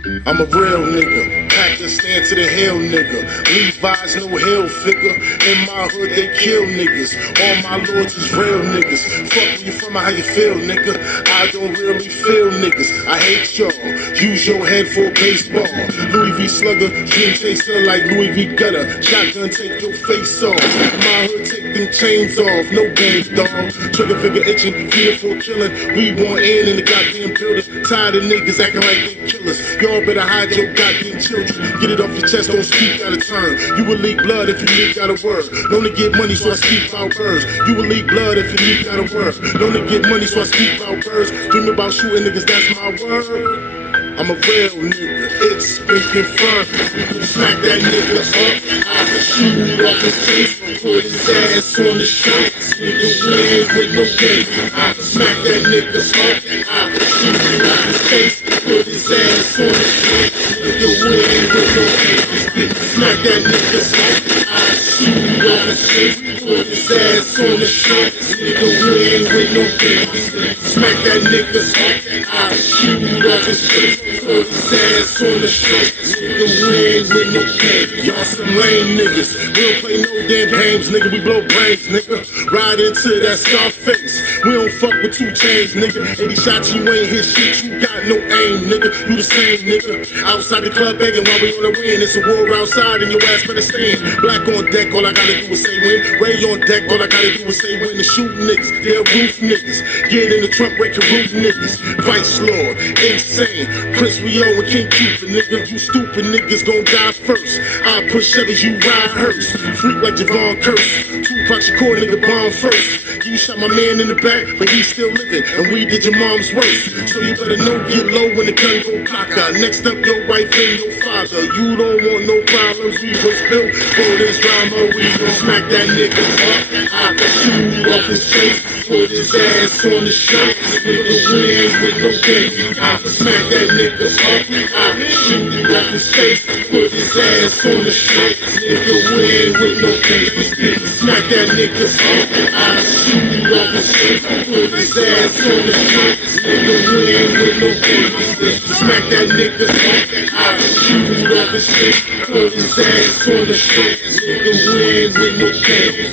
I'm a real nigga, pack and stand to the hill nigga. Levi's no hill figure, in my hood they kill niggas. All my lords is real niggas. Fuck where you from and how you feel nigga. I don't really feel niggas, I hate y'all. Use your head for baseball. Louis V slugger, dream chaser like Louis V gutter. Shotgun take your face off. My hood take them chains off, no games dog. Trigger figure itching, fearful killing. We want in the goddamn building. Tired of niggas acting like they killers. Y'all better hide your goddamn children. Get it off your chest, don't speak out of turn. You will leak blood if you leak out a word. Don't to get money, so I speak out birds. You will leak blood if you leak out a word. Don't to get money, so I speak out birds. Dream about shooting niggas, that's my word. I'm a real nigga, it's been confirmed. Smack that nigga up, I can shoot off his face. Put his ass on the shirt. Nigga win with no game. I can smack that nigga up, I can shoot off his face. Put his ass on the shirt. Nigga win with no game. Smack that nigga up, I can shoot off his face. Put his ass on the shirt. Nigga win with no game. Smack that nigga up, I can shoot off his face. Put his ass on the street, nigga win with no game. Y'all some lame niggas, we don't play no damn games, nigga, we blow brains, nigga. Ride into that Scarface, we don't fuck with 2 chains, nigga. 80 shots, you ain't hit shit, you got no aim, nigga. You the same, nigga. Outside the club begging while we on the win. It's a war outside and your ass better stand. Black on deck, all I gotta do is say win. Ray on deck, all I gotta do is say win. To shoot niggas, they're roof niggas. Get in the trunk, break your roof niggas. Vice Lord, insane. Prince Rio and King Cupid, nigga. You stupid niggas gon' die first. I push Chevys, you ride hearse. Freak like Javon Curse. Tupac Shakur, nigga, bomb first. You shot my man in the back, but he's still living. And we did your mom's worst. So you better know, get low when the gun go block out. Next up, your wife and your father. You don't want no problems. We was built for this drama. We gon' smack that nigga up. I can shoot off his face. Put his ass on the shirt. Nigga win with no game. I can smack that nigga up. I can shoot off his face. Put his ass on the shirt. Nigga win with no game. Smack that nigga up. I can shoot off his face. Put his ass on the shirt. Nigga win with no game. Smack that nigga up. I can shoot off his face. Put his ass on the shirt. Nigga win with no game.